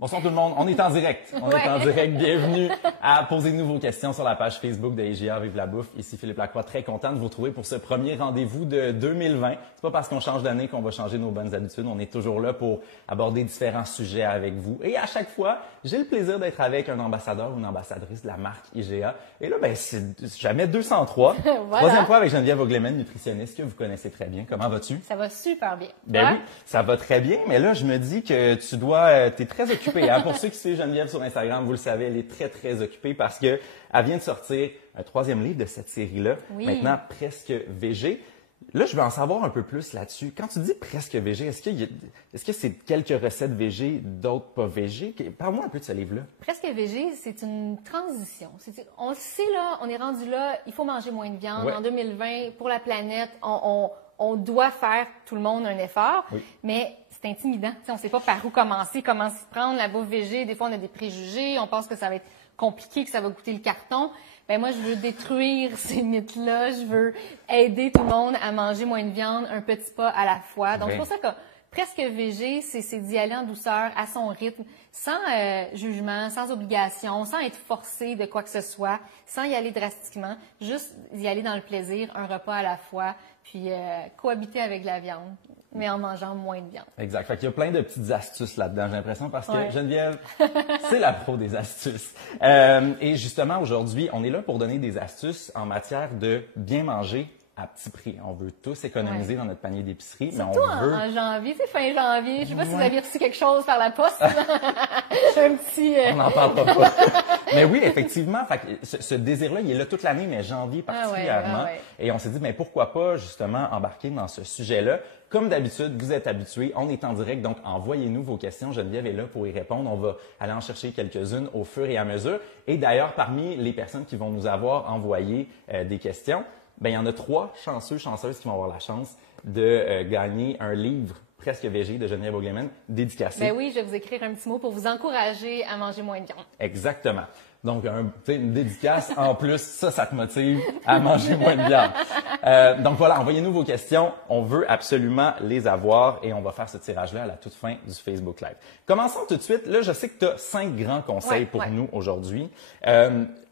Bonsoir tout le monde, on est en direct. On est en direct. Bienvenue à Posez-nous vos questions sur la page Facebook de IGA Vive la Bouffe. Ici Philippe Lacroix, très content de vous retrouver pour ce premier rendez-vous de 2020. C'est pas parce qu'on change d'année qu'on va changer nos bonnes habitudes. On est toujours là pour aborder différents sujets avec vous. Et à chaque fois, j'ai le plaisir d'être avec un ambassadeur ou une ambassadrice de la marque IGA. Et là, c'est jamais 203. Voilà. Troisième fois avec Geneviève Auglemen, nutritionniste que vous connaissez très bien. Comment vas-tu? Ça va super bien. Ben oui, ça va très bien. Mais là, je me dis que t'es très occupée. Hein? Pour ceux qui suivent Geneviève sur Instagram, vous le savez, elle est très, très occupée parce que elle vient de sortir un troisième livre de cette série-là, maintenant presque végé. Là, je veux en savoir un peu plus là-dessus. Quand tu dis presque végé, est-ce que c'est quelques recettes végé, d'autres pas végé? Parle-moi un peu de ce livre-là. Presque végé, c'est une transition. On le sait, là, on est rendu là, il faut manger moins de viande. En 2020, pour la planète, on doit faire, tout le monde, un effort, mais c'est intimidant. On ne sait pas par où commencer, comment s'y prendre, la bouffe végé. Des fois, on a des préjugés, on pense que ça va être compliqué, que ça va goûter le carton. Ben moi, je veux détruire ces mythes-là. Je veux aider tout le monde à manger moins de viande, un petit pas à la fois. Donc, c'est pour ça que presque végé, c'est d'y aller en douceur, à son rythme, sans jugement, sans obligation, sans être forcé de quoi que ce soit, sans y aller drastiquement, juste y aller dans le plaisir, un repas à la fois, puis cohabiter avec la viande, mais en mangeant moins de viande. Exact. Fait qu'il y a plein de petites astuces là-dedans, j'ai l'impression, parce que Geneviève, c'est la pro des astuces. Et justement, aujourd'hui, on est là pour donner des astuces en matière de bien manger à petit prix. On veut tous économiser dans notre panier d'épicerie, mais on veut... en janvier, c'est fin janvier. Je sais pas si vous avez reçu quelque chose par la poste. Un petit... On n'en parle pas. Mais oui, effectivement, fait que ce désir-là, il est là toute l'année, mais janvier particulièrement. Et on s'est dit, mais pourquoi pas justement embarquer dans ce sujet-là? Comme d'habitude, vous êtes habitués, on est en direct, donc envoyez-nous vos questions. Geneviève est là pour y répondre. On va aller en chercher quelques-unes au fur et à mesure. Et d'ailleurs, parmi les personnes qui vont nous avoir envoyé des questions, ben, il y en a 3 chanceuses qui vont avoir la chance de gagner un livre presque végé de Geneviève Auglemen dédicacé. Ben oui, je vais vous écrire un petit mot pour vous encourager à manger moins de viande. Exactement. Donc, une dédicace en plus, ça te motive à manger moins de viande. Donc voilà, envoyez-nous vos questions. On veut absolument les avoir et on va faire ce tirage-là à la toute fin du Facebook Live. Commençons tout de suite. Là, je sais que tu as 5 grands conseils pour nous aujourd'hui.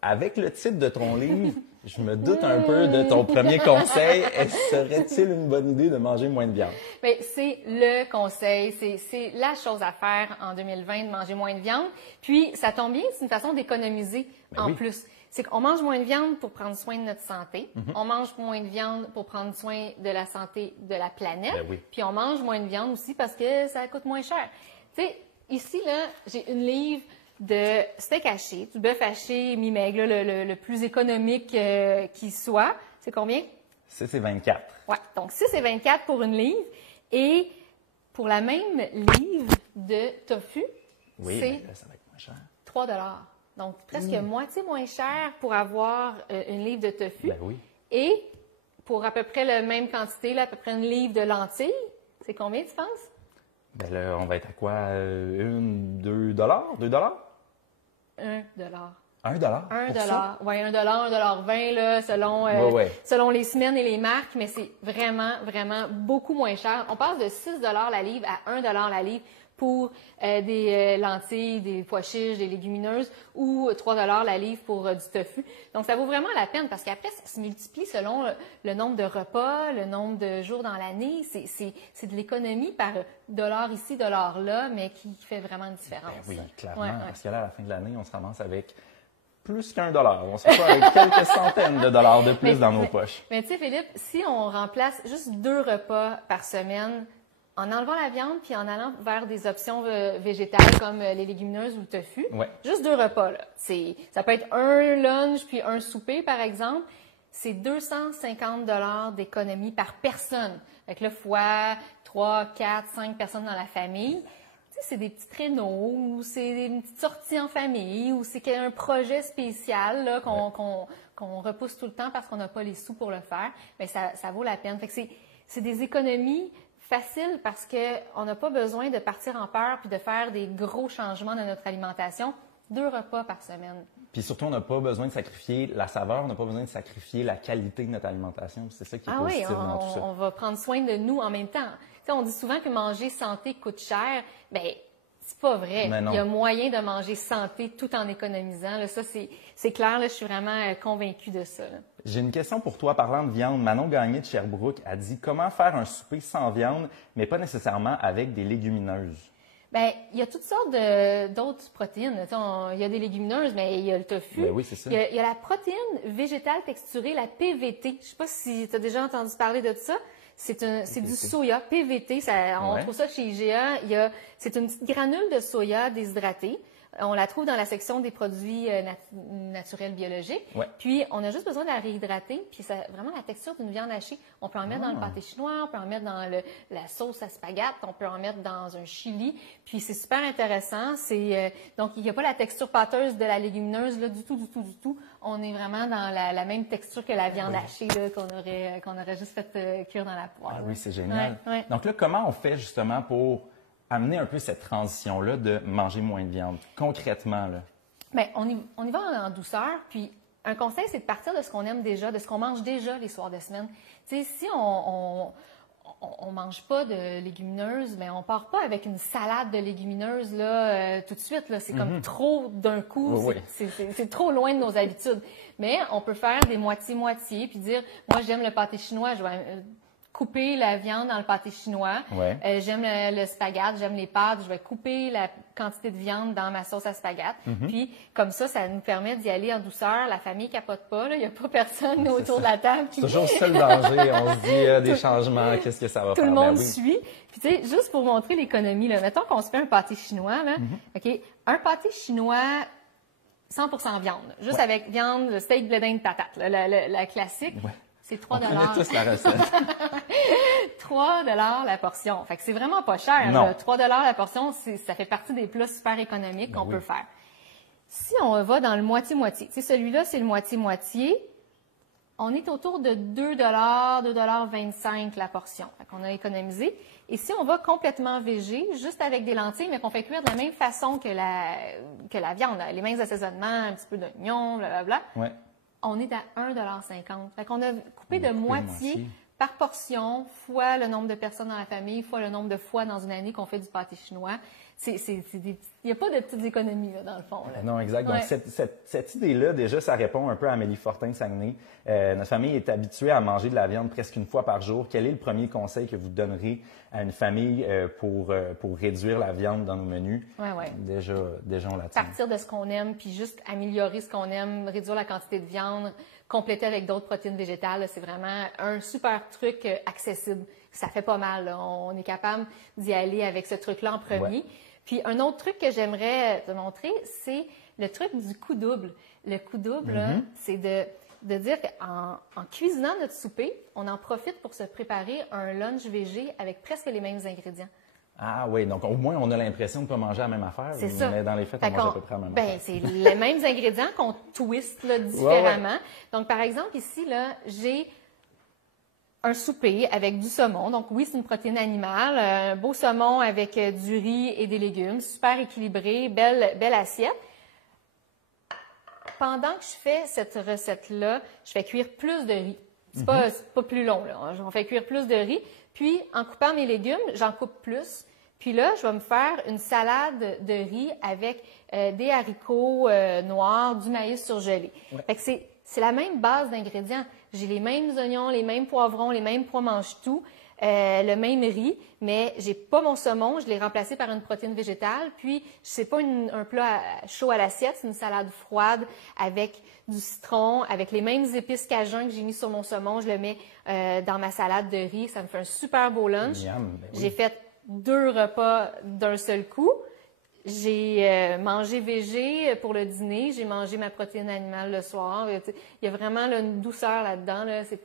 Avec le titre de ton livre, je me doute un peu de ton premier conseil. Serait-il une bonne idée de manger moins de viande? Bien, c'est le conseil, c'est la chose à faire en 2020, de manger moins de viande. Puis, ça tombe bien, c'est une façon d'économiser plus. C'est qu'on mange moins de viande pour prendre soin de notre santé. On mange moins de viande pour prendre soin de la santé de la planète. Puis, on mange moins de viande aussi parce que ça coûte moins cher. Tu sais, ici, là, j'ai une livre de steak haché, du bœuf haché mi-maigre, le plus économique qui soit. C'est combien? 6 et 24. Oui, donc 6 et 24 pour une livre. Et pour la même livre de tofu, c'est ça va être moins cher. 3 $. Donc, presque moitié moins cher pour avoir une livre de tofu. Ben oui. Et pour à peu près la même quantité, là, à peu près une livre de lentilles, c'est combien, tu penses? Ben là, on va être à quoi? 2 $? 2 $? 1 $. 1 $? 1 $. Oui, 1 $, 1 $20, là, selon les semaines et les marques, mais c'est vraiment, vraiment beaucoup moins cher. On passe de 6 $ la livre à 1 $ la livre pour des lentilles, des pois chiches, des légumineuses ou 3 $ la livre pour du tofu. Donc, ça vaut vraiment la peine parce qu'après, ça se multiplie selon le nombre de repas, le nombre de jours dans l'année. C'est de l'économie par dollar ici, dollar là, mais qui fait vraiment une différence. Ben oui, clairement. Parce que là, à la fin de l'année, on se ramasse avec plus qu'1 $. On se retrouve avec quelques centaines de dollars de plus dans nos poches. Mais tu sais, Philippe, si on remplace juste 2 repas par semaine, en enlevant la viande puis en allant vers des options végétales comme les légumineuses ou le tofu, juste 2 repas, là. Ça peut être un lunch puis un souper, par exemple. C'est 250 $ d'économie par personne. Fait que là, fois 3, 4, 5 personnes dans la famille. C'est des petits traîneaux, ou c'est une petite sortie en famille, ou c'est un projet spécial là, qu'on repousse tout le temps parce qu'on n'a pas les sous pour le faire, mais ça vaut la peine. Fait que c'est des économies faciles parce qu'on n'a pas besoin de partir en peur puis de faire des gros changements dans notre alimentation. 2 repas par semaine. Puis surtout, on n'a pas besoin de sacrifier la saveur, on n'a pas besoin de sacrifier la qualité de notre alimentation. C'est ça qui est positif dans tout ça. On va prendre soin de nous en même temps. T'sais, on dit souvent que manger santé coûte cher. Bien, C'est pas vrai. Il y a moyen de manger santé tout en économisant. Là, ça, c'est clair. Là, je suis vraiment convaincue de ça. Là. J'ai une question pour toi parlant de viande. Manon Gagné de Sherbrooke a dit comment faire un souper sans viande, mais pas nécessairement avec des légumineuses. Bien, il y a toutes sortes d'autres protéines. Il y a des légumineuses, mais il y a le tofu. Ben oui, c'est ça. Il y a la protéine végétale texturée, la PVT. Je ne sais pas si tu as déjà entendu parler de ça. C'est du soya, PVT. On trouve ça chez IGA. C'est une petite granule de soya déshydratée. On la trouve dans la section des produits naturels biologiques. Ouais. Puis, on a juste besoin de la réhydrater. Puis, ça a vraiment la texture d'une viande hachée. On peut en mettre dans le pâté chinois, on peut en mettre dans la sauce à spaghetti, on peut en mettre dans un chili. Puis, c'est super intéressant. Donc, il n'y a pas la texture pâteuse de la légumineuse là, du tout. On est vraiment dans la même texture que la viande hachée là, qu'on aurait juste fait cuire dans la poêle. Ah oui, c'est génial. Ouais. Donc là, comment on fait justement pour amener un peu cette transition-là de manger moins de viande, concrètement, là? Bien, on y va en douceur, puis un conseil, c'est de partir de ce qu'on aime déjà, de ce qu'on mange déjà les soirs de semaine. Tu sais, si on mange pas de légumineuses, mais on part pas avec une salade de légumineuses, là, tout de suite, là. C'est comme trop d'un coup, c'est trop loin de nos habitudes. Mais on peut faire des moitiés-moitiés, puis dire, moi, j'aime le pâté chinois, je vais couper la viande dans le pâté chinois. Ouais. J'aime le spaghette, j'aime les pâtes. Je vais couper la quantité de viande dans ma sauce à spaghette. Puis, comme ça nous permet d'y aller en douceur. La famille capote pas. Il n'y a pas personne autour de la table. C'est toujours ça le danger. On se dit des changements, qu'est-ce que ça va faire? Tout le monde suit. Puis, tu sais, juste pour montrer l'économie, là, mettons qu'on se fait un pâté chinois. Là, OK? Un pâté chinois 100% viande. Juste avec viande, steak, blé d'Inde, patate. La classique. Ouais. C'est 3 $. On connaît tous la recette. 3 $ la portion. Fait que c'est vraiment pas cher. Non. 3 $ la portion, ça fait partie des plats super économiques qu'on peut faire. Si on va dans le moitié-moitié, tu sais, celui-là, c'est le moitié-moitié, on est autour de 2 $, 2,25 $ la portion. Fait qu'on a économisé. Et si on va complètement végé, juste avec des lentilles, mais qu'on fait cuire de la même façon que la viande, les mêmes assaisonnements, un petit peu d'oignon, blablabla, on est à 1,50 $. Fait qu'on a coupé de moitié par portion, fois le nombre de personnes dans la famille, fois le nombre de fois dans une année qu'on fait du pâté chinois. Il n'y a pas de petites économies là, dans le fond. Là. Non, exact. Donc, cette idée-là, déjà, ça répond un peu à Amélie Fortin de Saguenay. Notre famille est habituée à manger de la viande presque une fois par jour. Quel est le premier conseil que vous donnerez à une famille pour réduire la viande dans nos menus? Déjà, on la tient. Partir de ce qu'on aime, puis juste améliorer ce qu'on aime, réduire la quantité de viande, compléter avec d'autres protéines végétales. C'est vraiment un super truc accessible. Ça fait pas mal. Là. On est capable d'y aller avec ce truc-là en premier. Puis un autre truc que j'aimerais te montrer, c'est le truc du coup double. Le coup double, là, c'est de dire qu'en cuisinant notre souper, on en profite pour se préparer un lunch végé avec presque les mêmes ingrédients. Ah oui, donc au moins on a l'impression de ne pas manger la même affaire, mais dans les faits, on mange à peu près la même affaire. C'est les mêmes ingrédients qu'on twist là, différemment. Donc par exemple, ici, là, j'ai un souper avec du saumon. Donc oui, c'est une protéine animale. Un beau saumon avec du riz et des légumes. Super équilibré, belle assiette. Pendant que je fais cette recette-là, je fais cuire plus de riz. C'est pas plus long, là. On fait cuire plus de riz. Puis, en coupant mes légumes, j'en coupe plus. Puis là, je vais me faire une salade de riz avec des haricots noirs, du maïs surgelé. Fait que c'est la même base d'ingrédients. J'ai les mêmes oignons, les mêmes poivrons, les mêmes pois mange-tout, le même riz, mais j'ai pas mon saumon, je l'ai remplacé par une protéine végétale. Puis, c'est pas un plat chaud à l'assiette, c'est une salade froide avec du citron, avec les mêmes épices cajun que j'ai mis sur mon saumon. Je le mets dans ma salade de riz. Ça me fait un super beau lunch. J'ai fait 2 repas d'un seul coup. J'ai mangé végé pour le dîner, j'ai mangé ma protéine animale le soir. Il y a vraiment là, une douceur là-dedans. Là. C'est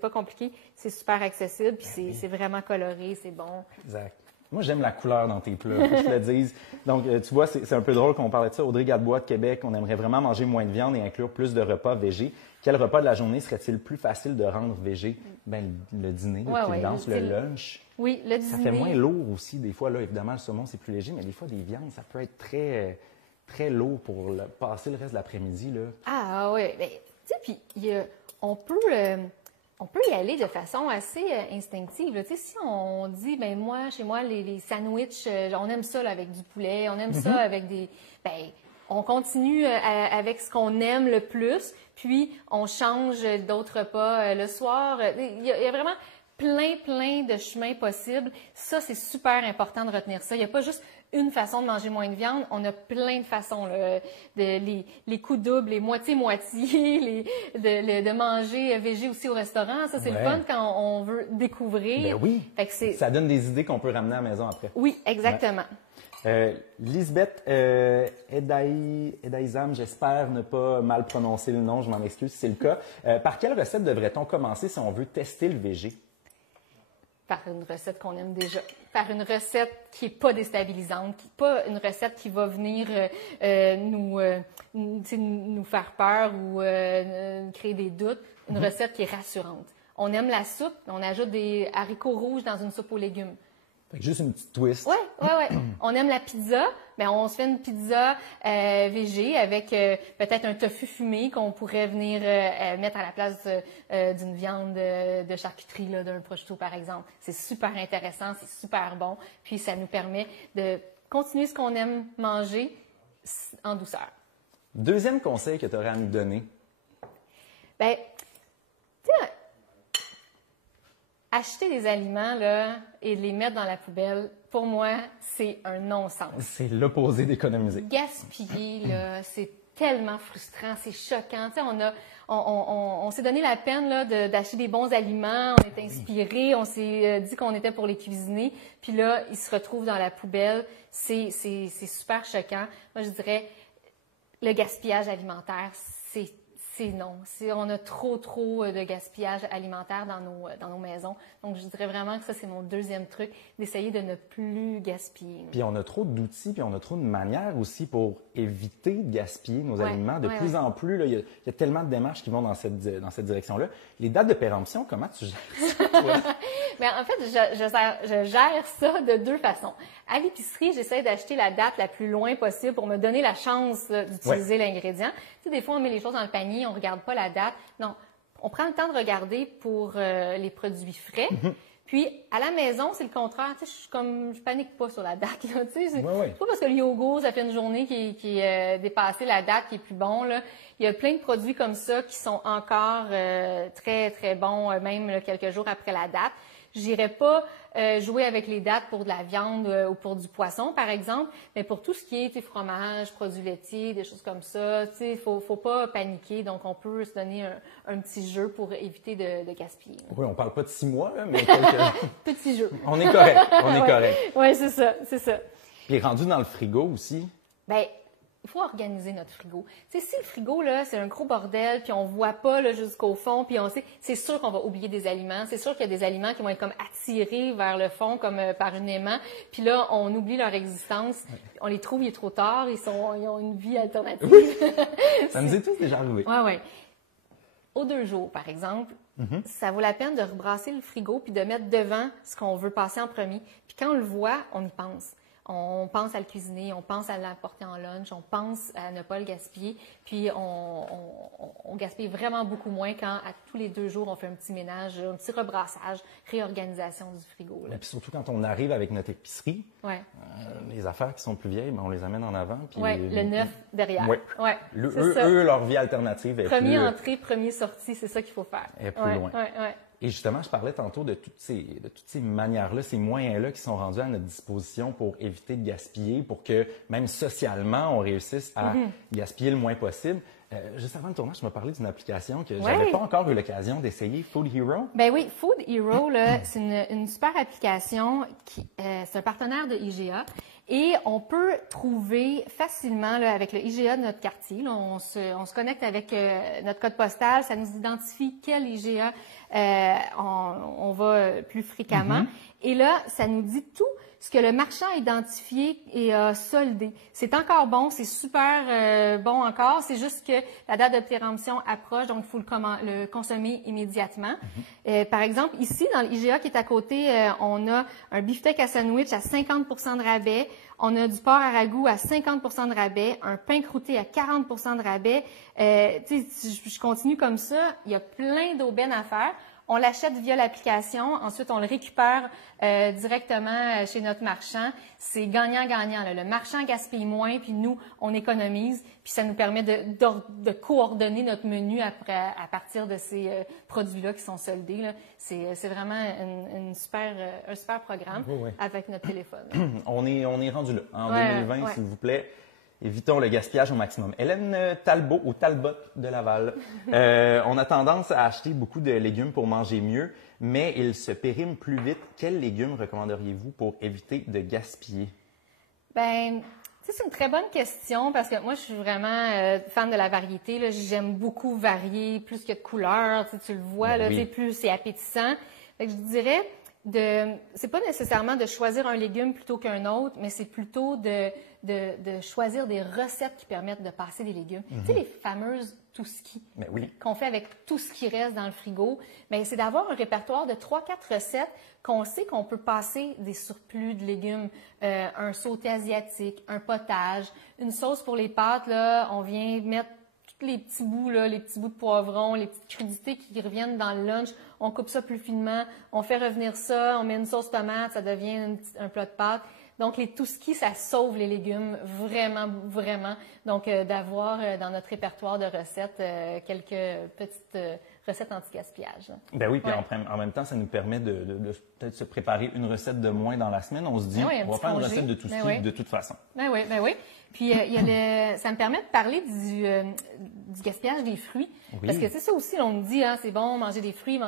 pas compliqué, c'est super accessible, puis c'est vraiment coloré, c'est bon. Exact. Moi, j'aime la couleur dans tes plats, que je te le dise. Donc, tu vois, c'est un peu drôle qu'on parlait de ça. Audrey Gadebois de Québec, on aimerait vraiment manger moins de viande et inclure plus de repas végés. Quel repas de la journée serait-il plus facile de rendre végé? Ben, le dîner, le lunch. Oui, le dîner. Ça fait moins lourd aussi, des fois. Là, évidemment, le saumon, c'est plus léger, mais des fois, des viandes, ça peut être très, très lourd pour passer le reste de l'après-midi. Là. Ah oui, ben, tu sais, puis on peut on peut y aller de façon assez instinctive. Là. Si on dit, ben moi, chez moi, les sandwichs, on aime ça là, avec du poulet, on aime ça avec des... Ben, on continue avec ce qu'on aime le plus, puis on change d'autres repas le soir. Il y a vraiment plein de chemins possibles. Ça, c'est super important de retenir ça. Il n'y a pas juste une façon de manger moins de viande. On a plein de façons. Là, les coups doubles, les moitié-moitié, de manger végé aussi au restaurant. Ça, c'est le fun quand on veut découvrir. Ben oui, ça donne des idées qu'on peut ramener à la maison après. Oui, exactement. Lisbeth Edaizam, j'espère ne pas mal prononcer le nom, je m'en excuse si c'est le cas. Par quelle recette devrait-on commencer si on veut tester le végé? Par une recette qu'on aime déjà. Par une recette qui n'est pas déstabilisante, pas une recette qui va venir nous faire peur ou créer des doutes. Une recette qui est rassurante. On aime la soupe, on ajoute des haricots rouges dans une soupe aux légumes. Fait que juste une petite twist. Oui. On aime la pizza, bien, on se fait une pizza végé avec peut-être un tofu fumé qu'on pourrait venir mettre à la place d'une viande de charcuterie, là, d'un prosciutto, par exemple. C'est super intéressant, c'est super bon, puis ça nous permet de continuer ce qu'on aime manger en douceur. Deuxième conseil que tu aurais à nous donner? Bien, acheter des aliments là, et les mettre dans la poubelle, pour moi, c'est un non-sens. C'est l'opposé d'économiser. Gaspiller, là, c'est tellement frustrant, c'est choquant. Tu sais, on s'est donné la peine là, d'acheter des bons aliments, on est inspiré, on s'est dit qu'on était pour les cuisiner, puis là, ils se retrouvent dans la poubelle. C'est super choquant. Moi, je dirais, le gaspillage alimentaire, c'est non. On a trop de gaspillage alimentaire dans nos maisons. Donc, je dirais vraiment que ça, c'est mon deuxième truc, d'essayer de ne plus gaspiller. Puis on a trop d'outils, puis on a trop de manières aussi pour éviter de gaspiller nos aliments. De plus en plus, là, il y a tellement de démarches qui vont dans cette direction-là. Les dates de péremption, comment tu gères ça, toi? Bien, en fait, je gère ça de deux façons. À l'épicerie, j'essaie d'acheter la date la plus loin possible pour me donner la chance d'utiliser l'ingrédient. Tu sais, des fois, on met les choses dans le panier, on regarde pas la date. Non, on prend le temps de regarder pour les produits frais. Puis, à la maison, c'est le contraire. Tu sais, je panique pas sur la date. Là, tu sais, c'est pas parce que le yogourt, ça fait une journée qui est dépassé la date, qui est plus bon. Là. Il y a plein de produits comme ça qui sont encore très bons, même là, quelques jours après la date. J'irai pas jouer avec les dates pour de la viande ou pour du poisson, par exemple, mais pour tout ce qui est fromage, produits laitiers, des choses comme ça, il faut pas paniquer. Donc, on peut se donner un petit jeu pour éviter de gaspiller. Oui, on parle pas de 6 mois, là, mais quelques... Petit jeu. On est correct, correct. Oui, c'est ça. Puis rendu dans le frigo aussi. Bien, il faut organiser notre frigo. Tu sais, si le frigo, là, c'est un gros bordel, puis on voit pas là, jusqu'au fond, puis on sait, c'est sûr qu'on va oublier des aliments. C'est sûr qu'il y a des aliments qui vont être comme attirés vers le fond, comme par un aimant. Puis là, on oublie leur existence. On les trouve, il est trop tard, ils ont une vie alternative. Ça nous est tous déjà arrivé. Oui. Aux 2 jours, par exemple, ça vaut la peine de rebrasser le frigo puis de mettre devant ce qu'on veut passer en premier. Puis quand on le voit, on y pense. On pense à le cuisiner, on pense à l'apporter en lunch, on pense à ne pas le gaspiller. Puis on gaspille vraiment beaucoup moins quand à tous les 2 jours, on fait un petit ménage, un petit rebrassage, réorganisation du frigo. Là. Et puis surtout quand on arrive avec notre épicerie, les affaires qui sont plus vieilles, on les amène en avant. Oui, le neuf derrière. Oui. Eux, leur vie alternative est Premier entrée, premier sortie, c'est ça qu'il faut faire. Est plus loin. Et justement, je parlais tantôt de toutes ces manières-là, ces moyens-là qui sont rendus à notre disposition pour éviter de gaspiller, pour que même socialement, on réussisse à gaspiller le moins possible. Juste avant le tournage, tu m'as parlé d'une application que j'avais pas encore eu l'occasion d'essayer, Food Hero. Ben oui, Food Hero, là, c'est une super application c'est un partenaire de IGA. Et on peut trouver facilement là, avec le IGA de notre quartier, là, on se connecte avec notre code postal, ça nous identifie quel IGA on va plus fréquemment. Et là, ça nous dit tout ce que le marchand a identifié et a soldé. C'est encore bon, c'est super bon encore, c'est juste que la date de péremption approche, donc il faut le consommer immédiatement. Par exemple, ici, dans l'IGA qui est à côté, on a un beefsteak à sandwich à 50% de rabais, on a du porc à ragoût à 50% de rabais, un pain croûté à 40% de rabais. Je continue comme ça, il y a plein d'aubaines à faire. On l'achète via l'application. Ensuite, on le récupère directement chez notre marchand. C'est gagnant-gagnant. Le marchand gaspille moins, puis nous, on économise. Puis ça nous permet de coordonner notre menu après, à partir de ces produits-là qui sont soldés. Là. C'est vraiment un super programme avec notre téléphone. On est rendu là. En 2020, s'il vous plaît. Évitons le gaspillage au maximum. Hélène Talbot ou Talbot de Laval. On a tendance à acheter beaucoup de légumes pour manger mieux, mais ils se périment plus vite. Quels légumes recommanderiez-vous pour éviter de gaspiller? Ben, c'est une très bonne question parce que moi, je suis vraiment fan de la variété. J'aime beaucoup varier, plus que de couleurs. Tu le vois, là, plus c'est appétissant. Fait que je dirais, c'est pas nécessairement de choisir un légume plutôt qu'un autre, mais c'est plutôt de choisir des recettes qui permettent de passer des légumes. Tu sais, les fameuses tout-ski qu'on fait avec tout ce qui reste dans le frigo, mais c'est d'avoir un répertoire de 3-4 recettes qu'on sait qu'on peut passer des surplus de légumes, un sauté asiatique, un potage, une sauce pour les pâtes, là, on vient mettre tous les petits bouts, là, les petits bouts de poivron, les petites crudités qui reviennent dans le lunch, on coupe ça plus finement, on fait revenir ça, on met une sauce tomate, ça devient un plat de pâtes. Donc, les tout-ski, ça sauve les légumes, vraiment, vraiment. Donc, d'avoir dans notre répertoire de recettes quelques petites recettes anti-gaspillage. Ben oui, puis en même temps, ça nous permet de peut-être se préparer une recette de moins dans la semaine. On se dit, on va faire une recette de tout-ski de toute façon. Ben oui. Puis, ça me permet de parler du gaspillage des fruits. Parce que c'est ça aussi, on nous dit, c'est bon, manger des fruits.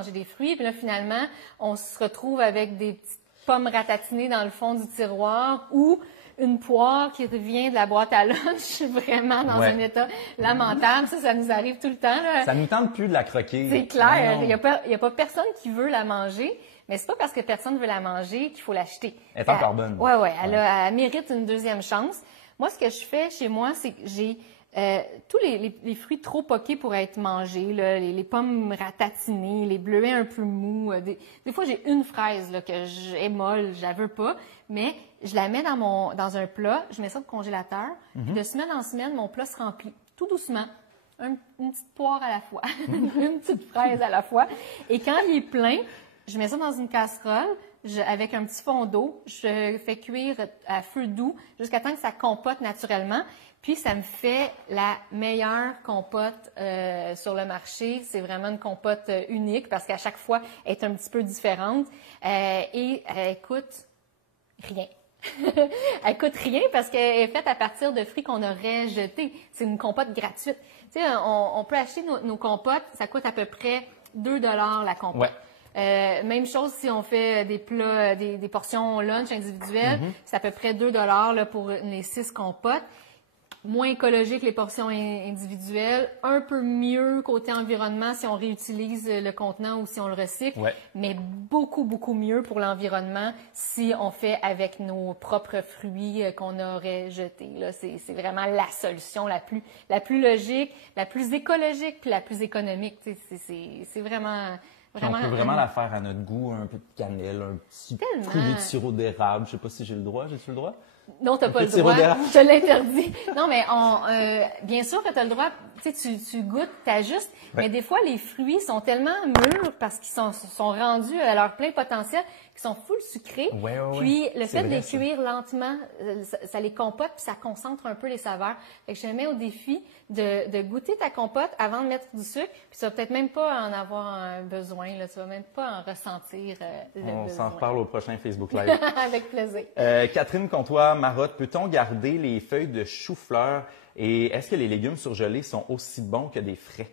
Puis là, finalement, on se retrouve avec des petites pommes ratatinées dans le fond du tiroir ou une poire qui revient de la boîte à lunch vraiment dans un état lamentable. Ça nous arrive tout le temps. Là. Ça nous tente plus de la croquer. C'est clair. Il y a pas personne qui veut la manger, mais c'est pas parce que personne veut la manger qu'il faut l'acheter. Elle est encore bonne. Elle mérite une deuxième chance. Moi, ce que je fais chez moi, c'est que j'ai tous les fruits trop poqués pour être mangés, là, les pommes ratatinées, les bleuets un peu mous. Des fois, j'ai une fraise là, que est molle, je la veux pas, mais je la mets dans un plat, je mets ça au congélateur, puis de semaine en semaine, mon plat se remplit tout doucement. Une petite poire à la fois, une petite fraise à la fois. Et quand il est plein, je mets ça dans une casserole avec un petit fond d'eau. Je fais cuire à feu doux jusqu'à temps que ça compote naturellement. Puis, ça me fait la meilleure compote sur le marché. C'est vraiment une compote unique parce qu'à chaque fois, elle est un petit peu différente. Et elle coûte rien. Elle coûte rien parce qu'elle est faite à partir de fruits qu'on aurait jetés. C'est une compote gratuite. Tu sais, on peut acheter nos compotes, ça coûte à peu près 2 $ la compote. Même chose si on fait des plats, des portions lunch individuelles, c'est à peu près 2 $ là, pour les 6 compotes. Moins écologique les portions individuelles, un peu mieux côté environnement si on réutilise le contenant ou si on le recycle, mais beaucoup, beaucoup mieux pour l'environnement si on fait avec nos propres fruits qu'on aurait jetés. Là, c'est vraiment la solution la plus logique, la plus écologique puis la plus économique. C'est vraiment... On peut vraiment la faire à notre goût, un peu de cannelle, un petit coulis de sirop d'érable. Je sais pas si j'ai le droit. J'ai-tu le droit? Non, t'as pas le droit. Je te l'interdis. Non, mais bien sûr que t'as le droit. Tu sais, tu goûtes, t'ajustes. Mais des fois, les fruits sont tellement mûrs parce qu'ils sont rendus à leur plein potentiel, qu'ils sont full sucrés. Puis le fait de les cuire lentement, ça les compote puis ça concentre un peu les saveurs. Fait que je te mets au défi de goûter ta compote avant de mettre du sucre. Puis tu vas peut-être même pas en avoir besoin. Là. Tu vas même pas en ressentir le besoin. On s'en reparle au prochain Facebook Live. Avec plaisir. Catherine Comtois-Marotte, peut-on garder les feuilles de chou-fleur et est-ce que les légumes surgelés sont aussi bons que des frais?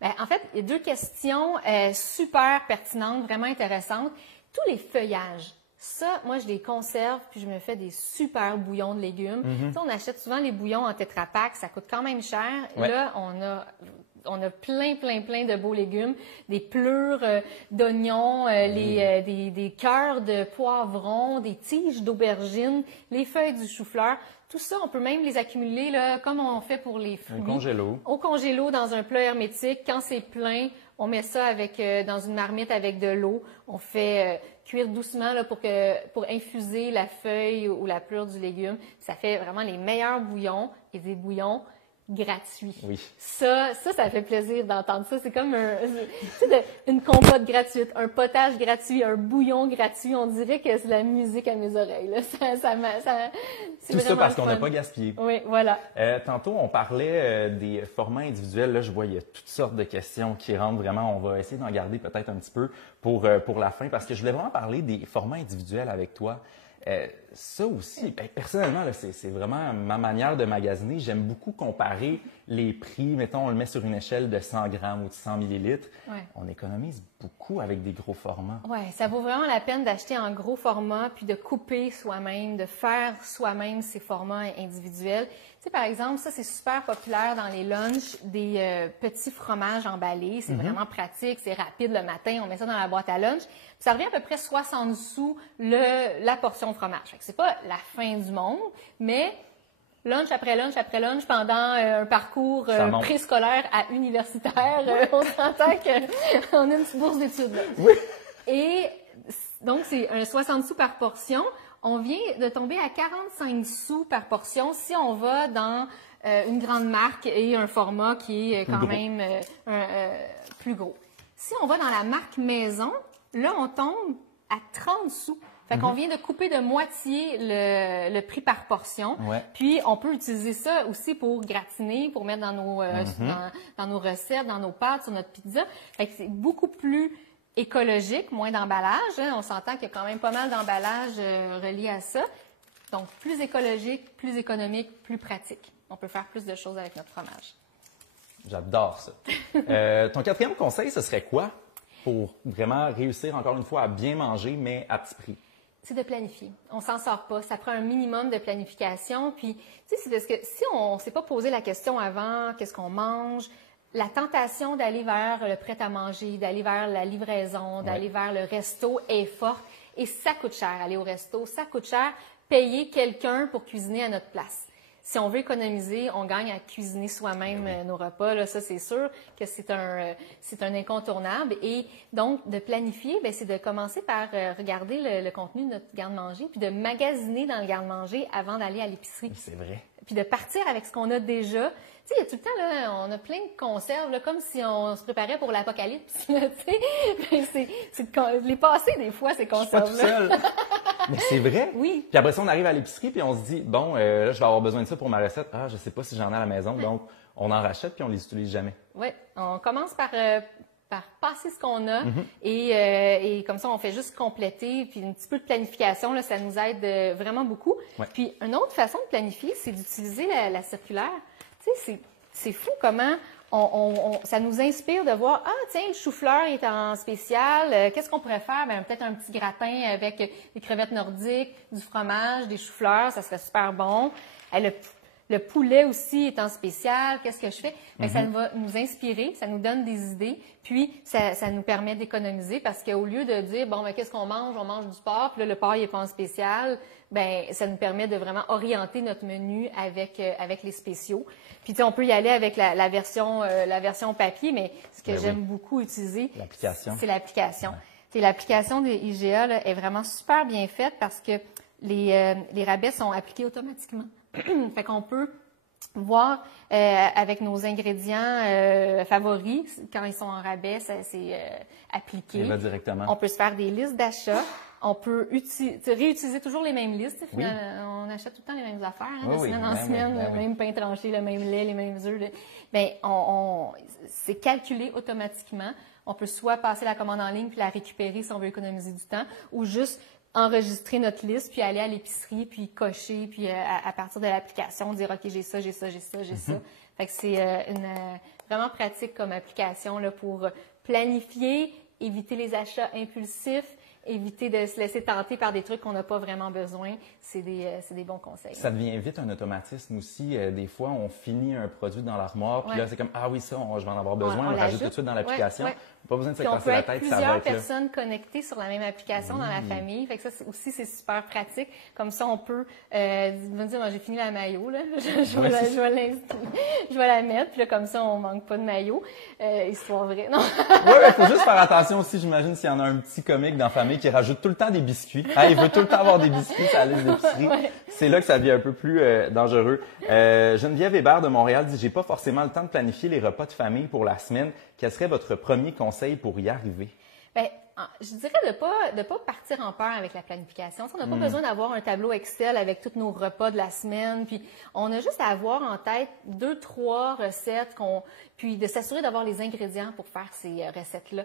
Bien, en fait, il y a deux questions super pertinentes, vraiment intéressantes. Tous les feuillages, ça, moi, je les conserve puis je me fais des super bouillons de légumes. Tu sais, on achète souvent les bouillons en Tetra Pak, ça coûte quand même cher. Là, on a plein de beaux légumes, des pleurs d'oignons, des cœurs de poivrons, des tiges d'aubergines, les feuilles du chou-fleur. Tout ça, on peut même les accumuler là, comme on fait pour les fruits. Au congélo, dans un plat hermétique. Quand c'est plein, on met ça dans une marmite avec de l'eau. On fait cuire doucement là, pour infuser la feuille ou la pleure du légume. Ça fait vraiment les meilleurs bouillons et des bouillons gratuit. Oui. Ça fait plaisir d'entendre ça. C'est comme une compote gratuite, un potage gratuit, un bouillon gratuit. On dirait que c'est la musique à mes oreilles. Là. Tout ça parce qu'on n'a pas gaspillé. Oui, voilà. Tantôt, on parlait des formats individuels. Là, je vois, il y a toutes sortes de questions qui rentrent vraiment. On va essayer d'en garder peut-être un petit peu pour la fin parce que je voulais vraiment parler des formats individuels avec toi. Ça aussi, personnellement, là, c'est vraiment ma manière de magasiner. J'aime beaucoup comparer les prix. Mettons, on le met sur une échelle de 100 grammes ou de 100 millilitres. Ouais. On économise beaucoup avec des gros formats. Oui, ça vaut vraiment la peine d'acheter en gros format puis de couper soi-même, de faire soi-même ces formats individuels. Tu sais, par exemple, ça, c'est super populaire dans les lunchs, des petits fromages emballés. C'est vraiment pratique, c'est rapide le matin. On met ça dans la boîte à lunch. Puis ça revient à peu près 60 sous la portion de fromage. Fait que c'est pas la fin du monde, mais lunch après lunch après lunch pendant un parcours préscolaire à universitaire, on s'entend qu'on a une petite bourse d'études. Là. Oui. Et donc, c'est un 60 sous par portion. On vient de tomber à 45 sous par portion si on va dans une grande marque et un format qui est quand même plus gros. Si on va dans la marque maison, là, on tombe à 30 sous. Fait qu'on vient de couper de moitié le prix par portion. Ouais. Puis, on peut utiliser ça aussi pour gratiner, pour mettre dans nos recettes, dans nos pâtes, sur notre pizza. Fait que c'est beaucoup plus écologique, moins d'emballage. Hein. On s'entend qu'il y a quand même pas mal d'emballages reliés à ça. Donc, plus écologique, plus économique, plus pratique. On peut faire plus de choses avec notre fromage. J'adore ça. Ton quatrième conseil, ce serait quoi pour vraiment réussir, encore une fois, à bien manger, mais à petit prix? C'est de planifier. On s'en sort pas. Ça prend un minimum de planification. Puis, tu sais, c'est parce que si on ne s'est pas posé la question avant, qu'est-ce qu'on mange, la tentation d'aller vers le prêt-à-manger, d'aller vers la livraison, d'aller vers le resto est forte. Et ça coûte cher, aller au resto. Ça coûte cher, payer quelqu'un pour cuisiner à notre place. Si on veut économiser, on gagne à cuisiner soi-même nos repas. Là, ça, c'est sûr que c'est un incontournable. Et donc, de planifier, c'est de commencer par regarder le contenu de notre garde-manger, puis de magasiner dans le garde-manger avant d'aller à l'épicerie. C'est vrai. Puis de partir avec ce qu'on a déjà. Tu sais, il y a tout le temps, là, on a plein de conserves, là, comme si on se préparait pour l'apocalypse. Tu sais, les passés, des fois, ces conserves-là. Je suis pas tout seul. Mais c'est vrai. Oui. Puis après ça, on arrive à l'épicerie, puis on se dit, bon, là, je vais avoir besoin de ça pour ma recette. Ah, je sais pas si j'en ai à la maison. Donc, on en rachète, puis on les utilise jamais. Oui. On commence par passer ce qu'on a et comme ça, on fait juste compléter. Puis un petit peu de planification, là, ça nous aide vraiment beaucoup. Ouais. Puis une autre façon de planifier, c'est d'utiliser la circulaire. Tu sais, c'est fou comment ça nous inspire de voir, ah tiens, le chou-fleur est en spécial, qu'est-ce qu'on pourrait faire? Bien, peut-être un petit gratin avec des crevettes nordiques, du fromage, des choux-fleurs, ça serait super bon. Le poulet aussi est en spécial, qu'est-ce que je fais? Bien, ça va nous inspirer, ça nous donne des idées, puis ça nous permet d'économiser parce qu'au lieu de dire, bon, ben, qu'est-ce qu'on mange? On mange du porc, puis là, le porc, il n'est pas en spécial, ben ça nous permet de vraiment orienter notre menu avec les spéciaux. Puis, tu sais, on peut y aller avec la version papier, mais ce que j'aime beaucoup utiliser, c'est l'application. Ouais. L'application des IGA là, est vraiment super bien faite parce que les rabais sont appliqués automatiquement. Fait qu'on peut voir avec nos ingrédients favoris, quand ils sont en rabais, c'est appliqué. Il va directement. On peut se faire des listes d'achats. On peut réutiliser toujours les mêmes listes. Finalement, on achète tout le temps les mêmes affaires, hein, de semaine en semaine, le même pain tranché, le même lait, les mêmes œufs. Bien, c'est calculé automatiquement. On peut soit passer la commande en ligne puis la récupérer si on veut économiser du temps, ou juste enregistrer notre liste, puis aller à l'épicerie, puis cocher, puis à partir de l'application, dire « OK, j'ai ça, j'ai ça, j'ai ça, j'ai ça ». Fait que c'est vraiment pratique comme application là, pour planifier, éviter les achats impulsifs, éviter de se laisser tenter par des trucs qu'on n'a pas vraiment besoin. C'est des bons conseils. Ça devient vite un automatisme aussi. Des fois, on finit un produit dans l'armoire, puis là, c'est comme « Ah oui, ça, je vais en avoir besoin ». On rajoute tout de suite dans l'application. Pas besoin de se casser la tête, ça va être là. Plusieurs personnes connectées sur la même application dans la famille. Fait que ça aussi, c'est super pratique. Comme ça, on peut me dire, j'ai fini la maillot, là. Je vais la mettre. Puis là, comme ça, on manque pas de maillot. Histoire vraie. Non. Oui, il faut juste faire attention aussi, j'imagine, s'il y en a un petit comique dans la famille famille qui rajoute tout le temps des biscuits. Hein, il veut tout le temps avoir des biscuits sur la liste d'épicerie. Ouais. C'est là que ça devient un peu plus dangereux. Geneviève Hébert de Montréal dit « J'ai pas forcément le temps de planifier les repas de famille pour la semaine. Quel serait votre premier conseil pour y arriver? » Bien, je dirais de pas partir en peur avec la planification. On n'a pas besoin d'avoir un tableau Excel avec tous nos repas de la semaine. Puis on a juste à avoir en tête 2-3 recettes, puis de s'assurer d'avoir les ingrédients pour faire ces recettes-là.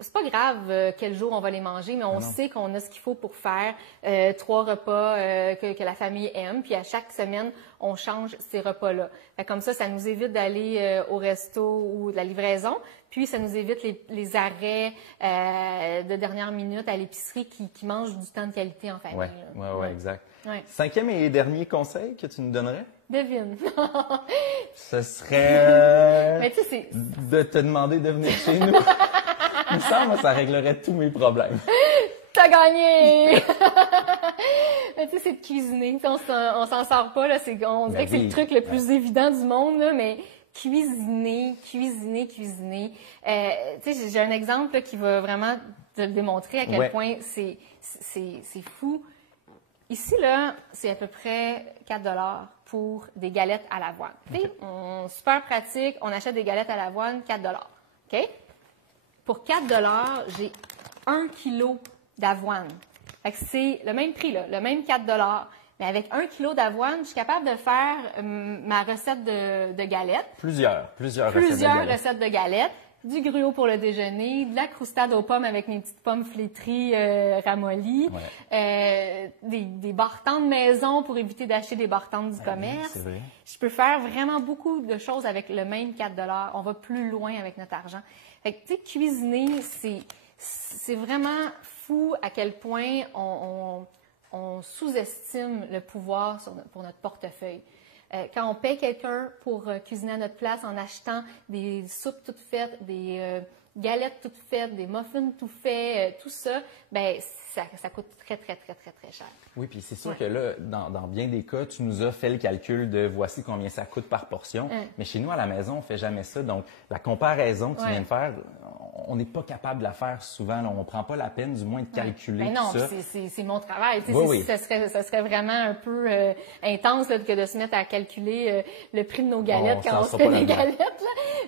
C'est pas grave quel jour on va les manger, mais on sait qu'on a ce qu'il faut pour faire 3 repas que la famille aime. Puis à chaque semaine, on change ces repas-là. Comme ça nous évite d'aller au resto ou de la livraison. Puis ça nous évite les arrêts de dernière minute à l'épicerie qui mangent du temps de qualité en famille. Oui, exact. Ouais. 5e et dernier conseil que tu nous donnerais? Devine. Ce serait mais tu sais, de te demander de venir chez nous. Il me semble que ça réglerait tous mes problèmes. T'as gagné! Mais tu sais, c'est de cuisiner. On s'en sort pas, là. On dirait que c'est le truc le plus évident du monde, là, mais cuisiner. Tu sais, j'ai un exemple là, qui va vraiment te démontrer à quel point c'est fou. Ici, là, c'est à peu près 4 $ pour des galettes à l'avoine. Okay. Super pratique. On achète des galettes à l'avoine, 4 $. OK? Pour 4 $, j'ai 1 kg d'avoine. Fait que c'est le même prix, là, le même 4 $. Mais avec 1 kg d'avoine, je suis capable de faire ma recette de galettes. Plusieurs recettes de galettes. Du gruau pour le déjeuner, de la croustade aux pommes avec mes petites pommes flétries ramollies, des barretans de maison pour éviter d'acheter des barretans du commerce. C'est vrai. Je peux faire vraiment beaucoup de choses avec le même 4 $. On va plus loin avec notre argent. Fait que, tu sais, cuisiner, c'est vraiment fou à quel point on sous-estime le pouvoir pour notre portefeuille. Quand on paie quelqu'un pour cuisiner à notre place en achetant des soupes toutes faites, des galettes toutes faites, des muffins tout faits, tout ça, ben ça coûte très, très, très, très, très cher. Oui, puis c'est sûr que là, dans bien des cas, tu nous as fait le calcul de voici combien ça coûte par portion. Mais chez nous, à la maison, on fait jamais ça. Donc, la comparaison que tu viens de faire, on n'est pas capable de la faire souvent. Là. On ne prend pas la peine, du moins, de calculer tout ça. Non, c'est mon travail. Ça serait vraiment un peu intense là, que de se mettre à calculer le prix de nos galettes quand on se fait des galettes. Là.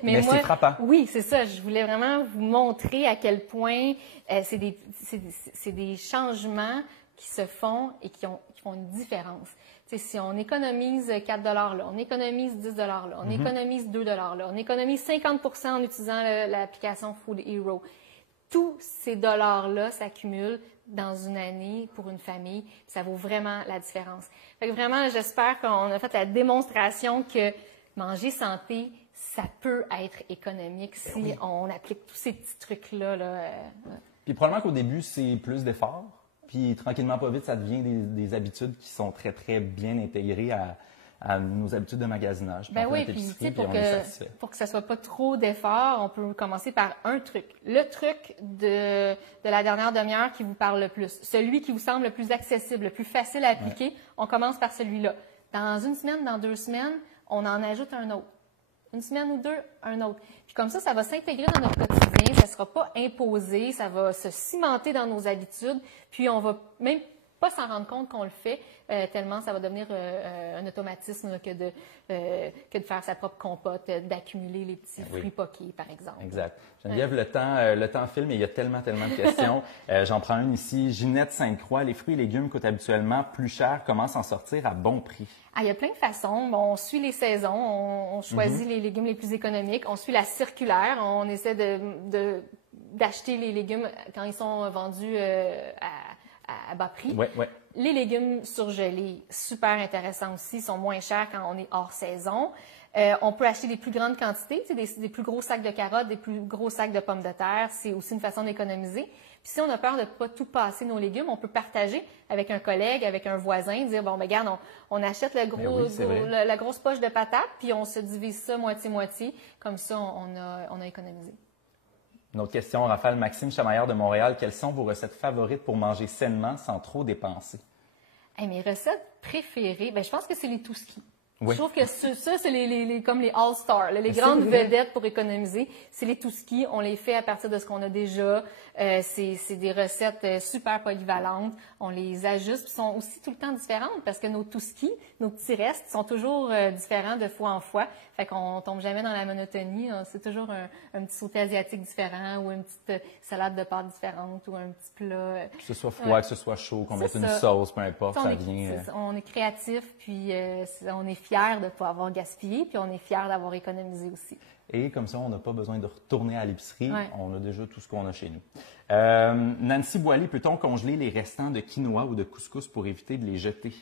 Mais moi, c'est frappant. Oui, c'est ça. Je voulais vraiment vous montrer à quel point c'est des changements qui se font et qui font une différence. T'sais, si on économise 4 $ là, on économise 10 $ là, on économise 2 $ là, on économise 50 % en utilisant l'application Food Hero. Tous ces dollars-là s'accumulent dans une année pour une famille. Ça vaut vraiment la différence. Fait que vraiment, j'espère qu'on a fait la démonstration que manger santé, ça peut être économique si on applique tous ces petits trucs-là. Puis probablement qu'au début, c'est plus d'efforts. Puis tranquillement, pas vite, ça devient des habitudes qui sont très, très bien intégrées à nos habitudes de magasinage. Ben oui, puis tu sais, pour que ça soit pas trop d'efforts, on peut commencer par un truc. Le truc de la dernière demi-heure qui vous parle le plus. Celui qui vous semble le plus accessible, le plus facile à appliquer, on commence par celui-là. Dans une semaine, dans 2 semaines, on en ajoute un autre. Une semaine ou 2, un autre. Puis comme ça va s'intégrer dans notre quotidien, ça ne sera pas imposé, ça va se cimenter dans nos habitudes, puis on va même pas s'en rendre compte qu'on le fait, tellement ça va devenir un automatisme là, que de faire sa propre compote, d'accumuler les petits fruits poqués, par exemple. Exact. Geneviève, le temps file, mais il y a tellement de questions. J'en prends une ici. Ginette Sainte-Croix, les fruits et légumes coûtent habituellement plus cher. Comment s'en sortir à bon prix? Il y a plein de façons. Bon, on suit les saisons, on choisit les légumes les plus économiques, on suit la circulaire, on essaie d'acheter les légumes quand ils sont vendus à bas prix. Ouais. Les légumes surgelés, super intéressants aussi, sont moins chers quand on est hors saison. On peut acheter des plus grandes quantités, des plus gros sacs de carottes, des plus gros sacs de pommes de terre. C'est aussi une façon d'économiser. Puis si on a peur de ne pas tout passer nos légumes, on peut partager avec un collègue, avec un voisin, dire, bon, ben regarde, on achète la grosse poche de patates, puis on se divise ça moitié-moitié. Comme ça, on a économisé. Une autre question, Raphaël Maxime Chamaillard de Montréal. Quelles sont vos recettes favorites pour manger sainement sans trop dépenser? Mes recettes préférées, je pense que c'est les touskis. Je trouve que ça, c'est comme les all-stars, les grandes vedettes pour économiser. C'est les tout-ski, on les fait à partir de ce qu'on a déjà. C'est des recettes super polyvalentes. On les ajuste, puis sont aussi tout le temps différentes parce que nos tout-ski, nos petits restes sont toujours différents de fois en fois. Fait qu'on tombe jamais dans la monotonie. C'est toujours un petit sauté asiatique différent ou une petite salade de pâtes différente ou un petit plat. Que ce soit froid, que ce soit chaud, qu'on mette une sauce, peu importe, ça vient. On est créatif, puis on est fiers de ne pas avoir gaspillé, puis on est fiers d'avoir économisé aussi. Et comme ça, on n'a pas besoin de retourner à l'épicerie. Ouais. On a déjà tout ce qu'on a chez nous. Nancy Boily, peut-on congeler les restants de quinoa ou de couscous pour éviter de les jeter?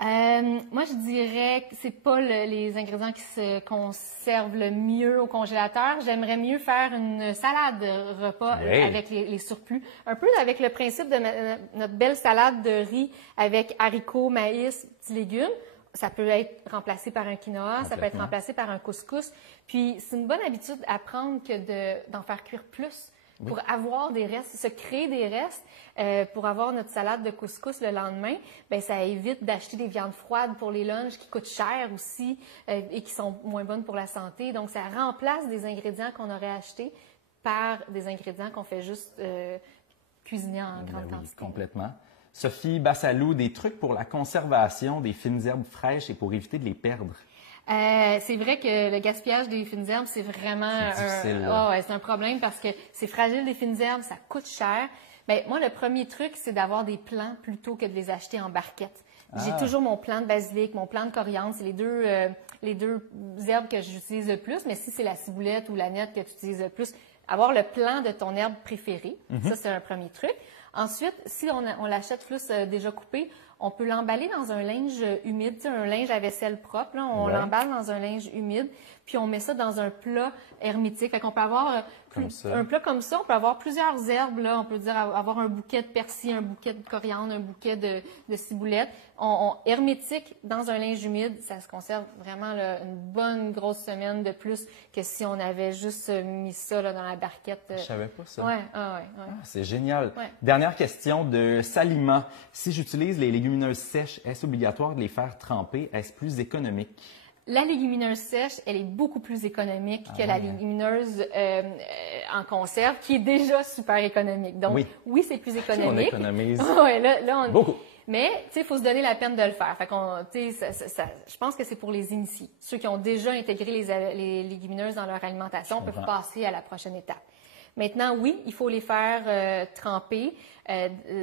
Moi, je dirais que c'est pas les ingrédients qui se conservent le mieux au congélateur. J'aimerais mieux faire une salade de repas avec les surplus. Un peu avec le principe de notre belle salade de riz avec haricots, maïs, petits légumes. Ça peut être remplacé par un quinoa, ça peut être remplacé par un couscous. Puis, c'est une bonne habitude à prendre que d'en faire cuire plus pour avoir des restes, se créer des restes. Pour avoir notre salade de couscous le lendemain, ben ça évite d'acheter des viandes froides pour les lunchs qui coûtent cher aussi et qui sont moins bonnes pour la santé. Donc, ça remplace des ingrédients qu'on aurait achetés par des ingrédients qu'on fait juste cuisiner en grande quantité. Complètement. Sophie Bassalou, des trucs pour la conservation des fines herbes fraîches et pour éviter de les perdre? C'est vrai que le gaspillage des fines herbes, c'est vraiment c'est un problème parce que c'est fragile les fines herbes, ça coûte cher. Bien, moi, le premier truc, c'est d'avoir des plants plutôt que de les acheter en barquette. J'ai toujours mon plant de basilic, mon plant de coriandre, c'est les deux herbes que j'utilise le plus, mais si c'est la ciboulette ou l'aneth que tu utilises le plus, avoir le plant de ton herbe préférée, ça, c'est un premier truc. Ensuite, si on l'achète plus déjà coupé, on peut l'emballer dans un linge humide, un linge à vaisselle propre. Là, on l'emballe dans un linge humide, puis on met ça dans un plat hermétique. Fait qu'on peut avoir un plat comme ça, on peut avoir plusieurs herbes. Là, on peut dire avoir un bouquet de persil, un bouquet de coriandre, un bouquet de ciboulette. Hermétique dans un linge humide, ça se conserve vraiment là, une bonne grosse semaine de plus que si on avait juste mis ça là, dans la barquette. Je savais pas ça. Ouais. C'est génial. Ouais. Dernière question de Salima. Si j'utilise les légumineuses sèches, est-ce obligatoire de les faire tremper? Est-ce plus économique? La légumineuse sèche, elle est beaucoup plus économique que la légumineuse en conserve, qui est déjà super économique. Donc, oui c'est plus économique. On économise beaucoup. Mais, tu sais, il faut se donner la peine de le faire. Fait qu'on, tu sais, je pense que c'est pour les initiés. Ceux qui ont déjà intégré les légumineuses dans leur alimentation peuvent passer à la prochaine étape. Maintenant, oui, il faut les faire tremper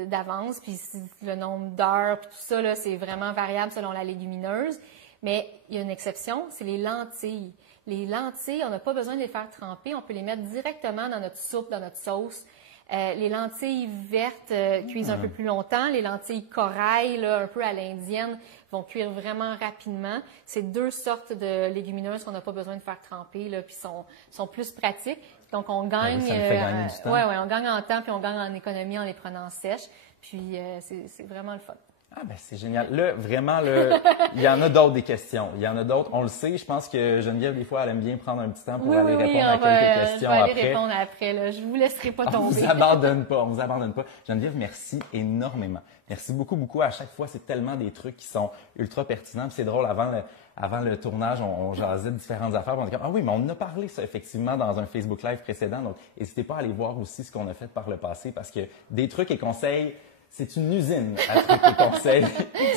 d'avance, puis le nombre d'heures, puis tout ça, là, c'est vraiment variable selon la légumineuse. Mais il y a une exception, c'est les lentilles. Les lentilles, on n'a pas besoin de les faire tremper, on peut les mettre directement dans notre soupe, dans notre sauce. Les lentilles vertes cuisent un peu plus longtemps. Les lentilles corail, là, un peu à l'indienne, vont cuire vraiment rapidement. C'est deux sortes de légumineuses qu'on n'a pas besoin de faire tremper, là, puis sont plus pratiques. Donc, on gagne, ça fait gagner du temps. on gagne en temps, puis on gagne en économie en les prenant sèches. Puis, c'est vraiment le fun. Ah ben c'est génial. Là, vraiment, là, il y en a d'autres des questions. Il y en a d'autres. On le sait. Je pense que Geneviève, des fois, elle aime bien prendre un petit temps pour aller répondre à quelques questions après. Je vais aller répondre après. Là. Je vous laisserai pas tomber. On vous abandonne pas. Geneviève, merci énormément. Merci beaucoup. À chaque fois, c'est tellement des trucs qui sont ultra pertinents. Puis c'est drôle, avant le tournage, on jasait de différentes affaires. On était comme, ah oui, mais on en a parlé, ça, effectivement, dans un Facebook Live précédent. Donc, n'hésitez pas à aller voir aussi ce qu'on a fait par le passé parce que des trucs et conseils, c'est une usine à trucs et conseils.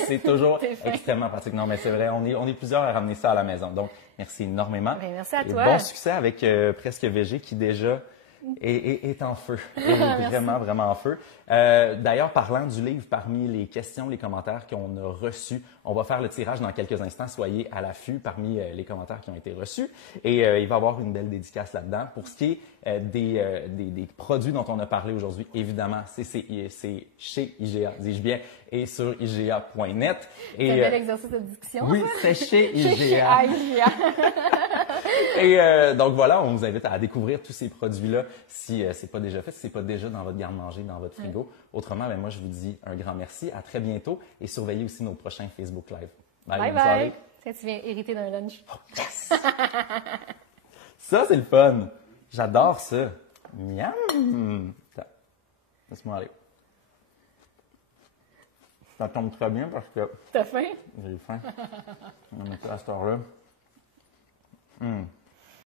C'est toujours extrêmement pratique. Non, mais c'est vrai, on est plusieurs à ramener ça à la maison. Donc, merci énormément. Bien, merci à toi. Bon succès avec Presque VG qui déjà est en feu. Est vraiment en feu. D'ailleurs, parlant du livre, parmi les questions, les commentaires qu'on a reçus, on va faire le tirage dans quelques instants. Soyez à l'affût parmi les commentaires qui ont été reçus. Et il va y avoir une belle dédicace là-dedans. Pour ce qui est des produits dont on a parlé aujourd'hui, évidemment, c'est chez IGA, dis-je bien, et sur IGA.net. C'est un bel exercice de diction. Oui, c'est chez IGA. Et donc voilà, on vous invite à découvrir tous ces produits-là si c'est pas déjà fait, si c'est pas déjà dans votre garde-manger, dans votre frigo. Autrement, ben moi je vous dis un grand merci, à très bientôt et surveillez aussi nos prochains Facebook Live. Bye bye. Ça, tu viens hériter d'un lunch. Oh, yes! Ça c'est le fun. J'adore ça. Miam. Laisse-moi aller. Ça tombe très bien parce que... T'as faim? J'ai faim. On va mettre ça à cette heure-là.